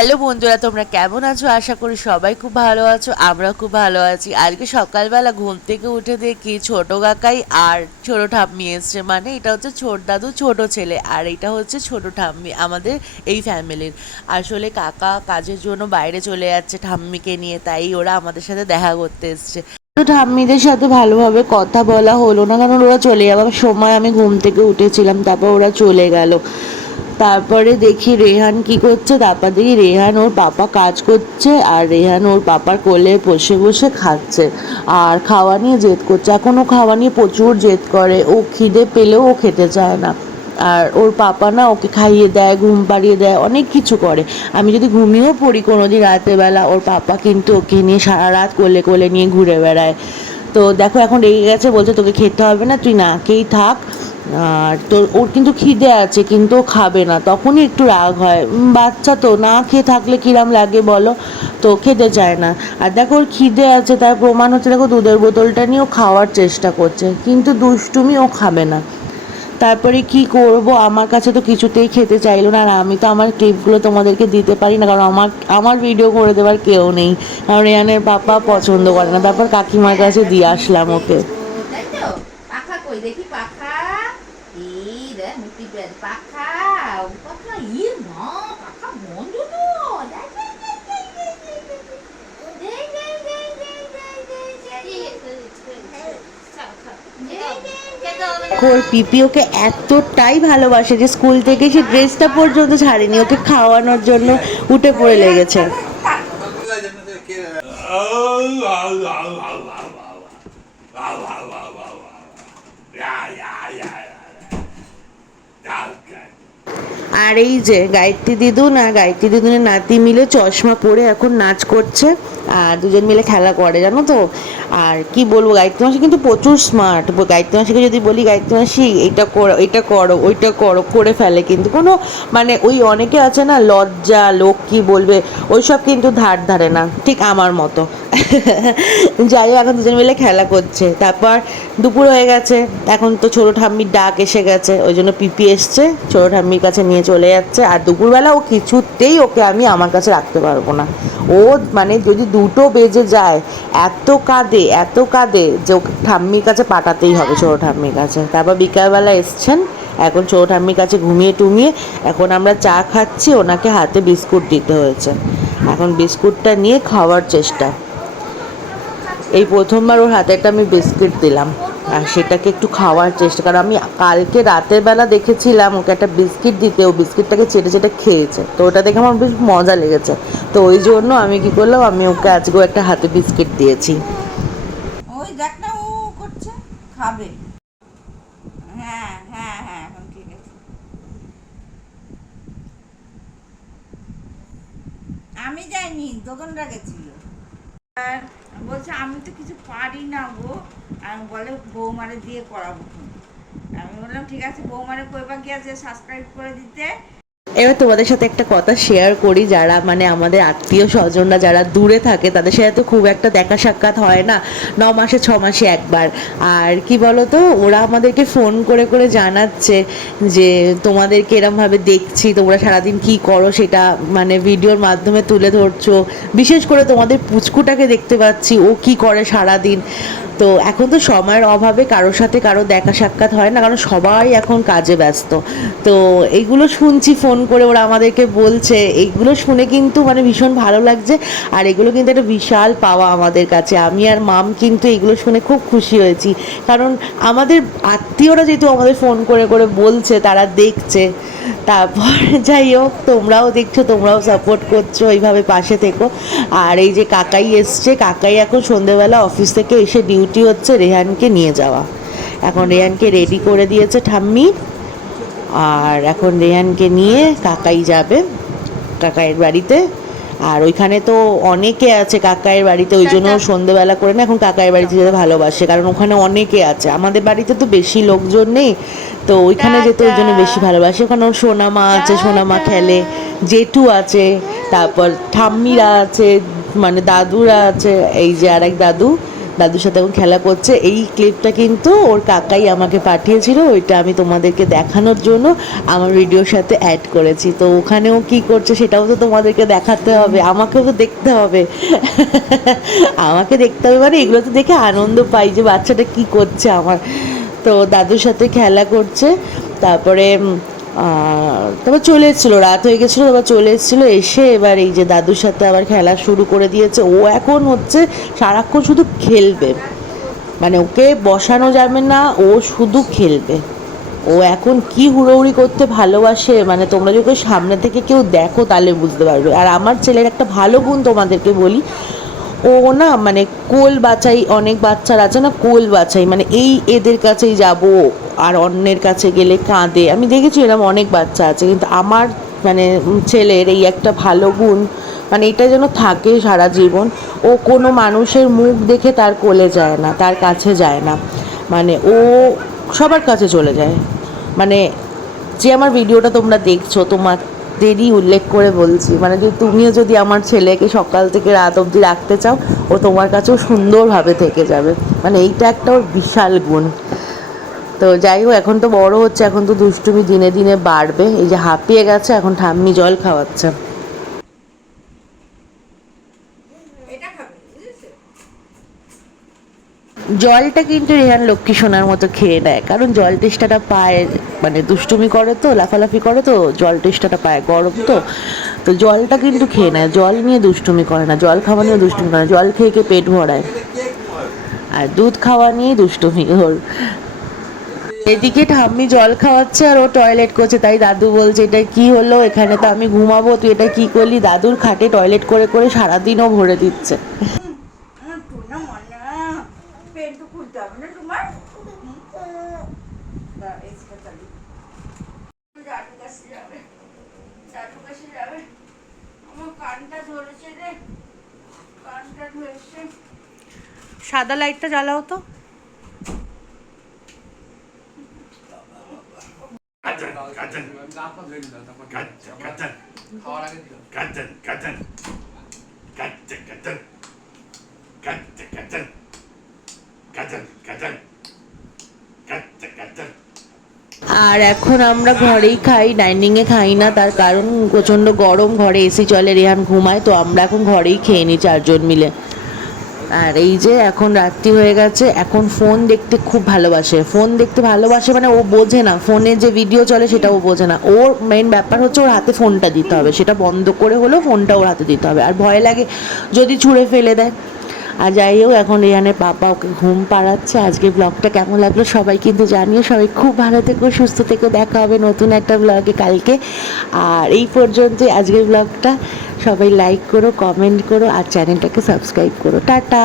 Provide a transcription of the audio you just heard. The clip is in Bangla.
হ্যালো বন্ধুরা, তোমরা কেমন আছো? আশা করি সবাই খুব ভালো আছো। আমরা খুব ভালো আছি। আজকে সকালবেলা ঘুম থেকে উঠে দেখি ছোট কাকাই আর ছোট ঠাম্মি এসছে। মানে এটা হচ্ছে ছোট দাদু ছোট ছেলে, আর এটা হচ্ছে ছোট ঠাম্মি আমাদের এই ফ্যামিলির। আসলে কাকা কাজের জন্য বাইরে চলে যাচ্ছে ঠাম্মিকে নিয়ে, তাই ওরা আমাদের সাথে দেখা করতে এসছে। তো ঠাম্মিদের সাথে ভালোভাবে কথা বলা হলো না, কারণ ওরা চলে যাওয়ার সময় আমি ঘুম থেকে উঠেছিলাম, তারপর ওরা চলে গেল। তারপরে দেখি রেহান কি করছে, তারপর দেখি রেহান ওর পাপা কাজ করছে, আর রেহান ওর পাপার কোলে বসে বসে খাচ্ছে আর খাওয়া নিয়ে জেদ করছে। এখনও খাওয়া নিয়ে প্রচুর জেদ করে, ও খিদে পেলেও ও খেতে চায় না। আর ওর পাপা না ওকে খাইয়ে দেয়, ঘুম পাড়িয়ে দেয়, অনেক কিছু করে। আমি যদি ঘুমিয়েও পড়ি কোনোদিন রাতেরবেলা, ওর পাপা কিন্তু ওকে নিয়ে সারা রাত কোলে কোলে নিয়ে ঘুরে বেড়ায়। তো দেখো এখন রেগে গেছে, বলছে তোকে খেতে হবে না, তুই না খেয়েই থাক। আর তোর ওর কিন্তু খিদে আছে কিন্তু ও খাবে না, তখনই একটু রাগ হয়। বাচ্চা তো না খেয়ে থাকলে কিরাম লাগে বলো, তো খেতে চায় না। আর দেখো ওর খিদে আছে, তার প্রমাণ হচ্ছে দেখো দুধের বোতলটা নিয়ে ও খাওয়ার চেষ্টা করছে, কিন্তু দুষ্টুমি ও খাবে না। তারপরে কি করব, আমার কাছে তো কিছুতেই খেতে চাইলো না। আর আমি তো আমার ক্লিপগুলো তোমাদেরকে দিতে পারি না, কারণ আমার আমার ভিডিও করে দেওয়ার কেউ নেই, কারণ রেয়ানের পাপা পছন্দ করে না। তারপর কাকিমার কাছে দিয়ে আসলাম ওকে। তাই তো। পাখা কই দেখি পাখা। এই রে মুক্তি পেট পাখা। পাখা মা পাখা বন্ধ তো। দেখ, দেখ, দেখ, দেখ, দেখ, দেখ, দেখ। দেখ, দেখ, দেখ, দেখ, দেখ, দেখ, দেখ। ওর পিপি ওকে এতটাই ভালোবাসে যে স্কুল থেকে সে ড্রেসটা পর্যন্ত ছাড়েনি, ওকে খাওয়ানোর জন্য উঠে পড়ে লেগেছে। আর এই যে গায়ত্রী দিদুন আর গায়ত্রী দিদুনের নাতি মিলে চশমা পরে এখন নাচ করছে, আর দুজন মিলে খেলা করে, জানো তো। আর কি বলবো, গায়ত্রী মাসি কিন্তু প্রচুর স্মার্ট। গায়ত্রী মাসিকে যদি বলি গায়ত্রী মাসি এটা করো, এটা করো, ওইটা করো, করে ফেলে। কিন্তু কোনো মানে ওই অনেকে আছে না লজ্জা, লোক কি বলবে, ওইসব কিন্তু ধার ধারে না, ঠিক আমার মতো। যাই হোক, এখন দুজন মিলে খেলা করছে। তারপর দুপুর হয়ে গেছে, এখন তো ছোটো ঠাম্মির ডাক এসে গেছে, ওই জন্য পিপি এসছে ছোটো ঠাম্মির কাছে নিয়ে চলে যাচ্ছে। আর দুপুরবেলা ও কিছুতেই ওকে আমি আমার কাছে রাখতে পারবো না। ও মানে যদি 2টো বেজে যায় এত কাঁদে, এত কাঁদে যে ওকে ঠাম্মির কাছে পাঠাতেই হবে, ছোটো ঠাম্মির কাছে। তারপর বিকালবেলা এসছেন, এখন ছোটো ঠাম্মির কাছে ঘুমিয়ে টুমিয়ে এখন আমরা চা খাচ্ছি, ওনাকে হাতে বিস্কুট দিতে হয়েছে। এখন বিস্কুটটা নিয়ে খাওয়ার চেষ্টা। এই প্রথমবার ওর হাতে একটা আমি বিস্কিট দিলাম, আর সেটাকে একটু খাওয়ার চেষ্টা, কারণ আমি কালকে রাতের বেলা দেখেছিলাম ওকে একটা বিস্কিট দিতে, ও বিস্কিটটাকে চেটে চেটে খেয়েছে, তো ওটা দেখে আমার বেশ মজা লেগেছে। তো ওই জন্য আমি কি করলাম, আমি ওকে আজকেও একটা হাতে বিস্কিট দিয়েছি। ওই দেখ না ও করছে খাবে। হ্যাঁ হ্যাঁ হ্যাঁ এখন ঠিক আছে। আমি যাইনি, দোকানটা গেছিল। আর বলছে আমি তো কিছু পারি না গো। আমি বলে বৌমারে দিয়ে করাবো। আমি বললাম ঠিক আছে, বৌমারে কইবা গিয়া যে সাবস্ক্রাইব করে দিতে। এবার তোমাদের সাথে একটা কথা শেয়ার করি, যারা মানে আমাদের আত্মীয় স্বজনরা যারা দূরে থাকে তাদের সাথে তো খুব একটা দেখা সাক্ষাৎ হয় না, 9 মাসে 6 মাসে একবার। আর কি বলতো, ওরা আমাদেরকে ফোন করে করে জানাচ্ছে যে তোমাদেরকে এরমভাবে দেখছি, তোমরা সারাদিন কি করো সেটা মানে ভিডিওর মাধ্যমে তুলে ধরছো। বিশেষ করে তোমাদের পুচকুটাকে দেখতে পাচ্ছি, ও কি করে সারাদিন। তো এখন তো সময়ের অভাবে কারোর সাথে কারো দেখা সাক্ষাৎ হয় না, কারণ সবাই এখন কাজে ব্যস্ত। তো এইগুলো শুনছি ফোন করে ওরা আমাদেরকে বলছে, এইগুলো শুনে কিন্তু মানে ভীষণ ভালো লাগছে। আর এগুলো কিন্তু একটা বিশাল পাওয়া আমাদের কাছে। আমি আর মাম কিন্তু এগুলো শুনে খুব খুশি হয়েছি, কারণ আমাদের আত্মীয়রা যেহেতু আমাদের ফোন করে করে বলছে, তারা দেখছে। তারপর যাই হোক, তোমরাও দেখছো, তোমরাও সাপোর্ট করছো, এইভাবে পাশে থেকো। আর এই যে কাকাই এসছে, কাকাই এখন সন্ধেবেলা অফিস থেকে এসে ডিউটি হচ্ছে রেহানকে নিয়ে যাওয়া। এখন রেহানকে রেডি করে দিয়েছে ঠাম্মি, আর এখন রেহানকে নিয়ে কাকাই যাবে কাকাইয়ের বাড়িতে। আর ওইখানে তো অনেকে আছে কাকাইয়ের বাড়িতে, ওই জন্য সন্ধেবেলা করে না এখন কাকাইয়ের বাড়িতে যেতে ভালোবাসে, কারণ ওখানে অনেকে আছে। আমাদের বাড়িতে তো বেশি লোকজন নেই, তো ওইখানে যেতে ওই জন্য বেশি ভালোবাসে। ওখানে ওর সোনামা আছে, সোনামা খেলে, জেঠু আছে, তারপর ঠাম্মিরা আছে, মানে দাদুরা আছে, এই যে আরেক দাদু। দাদুর সাথে এখন খেলা করছে। এই ক্লিপটা কিন্তু ওর কাকাই আমাকে পাঠিয়েছিল, ওইটা আমি তোমাদেরকে দেখানোর জন্য আমার ভিডিওর সাথে অ্যাড করেছি। তো ওখানেও কি করছে সেটাও তো তোমাদেরকে দেখাতে হবে, আমাকেও তো দেখতে হবে। আমাকে দেখতে হবে মানে এগুলো তো দেখে আনন্দ পাই যে বাচ্চাটা কি করছে আমার। তো দাদুর সাথে খেলা করছে, তারপরে তারপর চলে এসেছিলো, রাত হয়ে গেছিলো, তারপর চলে এসেছিলো, এসে এবার এই যে দাদুর সাথে আবার খেলা শুরু করে দিয়েছে। ও এখন হচ্ছে সারাক্ষণ শুধু খেলবে, মানে ওকে বসানো যাবে না, ও শুধু খেলবে। ও এখন কি হুড়োহুড়ি করতে ভালোবাসে, মানে তোমরা যদি ওকে সামনে থেকে কেউ দেখো তাহলে বুঝতে পারবে। আর আমার ছেলের একটা ভালো গুণ তোমাদেরকে বলি, ও না মানে কোল বাছাই, অনেক বাচ্চারা আছে না কোল বাছাই, মানে এই এদের কাছেই যাব, আর অন্যের কাছে গেলে কাঁদে। আমি দেখেছি এরকম অনেক বাচ্চা আছে, কিন্তু আমার মানে ছেলের এই একটা ভালো গুণ, মানে এটা যেন থাকে সারা জীবন। ও কোনো মানুষের মুখ দেখে তার কোলে যায় না, তার কাছে যায় না, মানে ও সবার কাছে চলে যায়। মানে যে আমার ভিডিওটা তোমরা দেখছো তোমাদেরই উল্লেখ করে বলছি, মানে যে তুমিও যদি আমার ছেলেকে সকাল থেকে রাত অবধি রাখতে চাও, ও তোমার কাছেও সুন্দরভাবে থেকে যাবে। মানে এইটা একটা ওর বিশাল গুণ। তো যাই হোক, এখন তো বড় হচ্ছে, এখন তো দুষ্টুমি দিনে দিনে বাড়বে। এই যে হাঁপিয়ে গেছে, এখন ঠাম্মি জল খাওয়াচ্ছে। জলটা কিন্তু রেহান লক্ষ্মী সোনার মতো খেয়ে নেয়, কারণ জল তেষ্টাটা পায়, মানে দুষ্টুমি করে তো, লাফালাফি করে তো, জল তেষ্টাটা পায়, গরম তো, তো জলটা কিন্তু খেয়ে নেয়। জল নিয়ে দুষ্টুমি করে না, জল খাওয়া নিয়ে দুষ্টুমি করে না, জল খেয়ে খেয়ে পেট ভরায়। আর দুধ খাওয়া নিয়েই দুষ্টুমি ওর। এদিকে ঠাম্মি জল খাওয়াচ্ছে আর ও টয়লেট করছে, তাই দাদু বলছে এটা কি হলো, এখানে তো আমি ঘুমাবো, তুই এটা কি করলি। দাদুর খাটে টয়লেট করে করে সারাদিনও ভরে দিচ্ছে। সাদা লাইটটা জ্বালাও তো। আর এখন আমরা ঘরেই খাই, ডাইনিংয়ে খাই না, তার কারণ প্রচণ্ড গরম, ঘরে এসি চলে, রেহান ঘুমায়, তো আমরা এখন ঘরেই খেয়ে নিই 4 জন মিলে। আর এই যে এখন রাত্রি হয়ে গেছে, এখন ফোন দেখতে খুব ভালোবাসে, ফোন দেখতে ভালোবাসে মানে ও বোঝে না ফোনে যে ভিডিও চলে সেটা ও বোঝে না। ওর মেইন ব্যাপার হচ্ছে ওর হাতে ফোনটা দিতে হবে, সেটা বন্ধ করে হলেও ফোনটা ওর হাতে দিতে হবে, আর ভয় লাগে যদি ছুঁড়ে ফেলে দেয়। আর যাই হোক, এখন রেহানের পাপা ওকে ঘুম পাড়াচ্ছে। আজকে ব্লগটা কেমন লাগলো সবাই কিন্তু জানিও, সবাই খুব ভালো থেকো, সুস্থ থেকো, দেখা হবে নতুন একটা ব্লগে কালকে। আর এই পর্যন্তই আজকের ব্লগটা, সবাই লাইক করো, কমেন্ট করো, আর চ্যানেলটাকে সাবস্ক্রাইব করো। টাটা।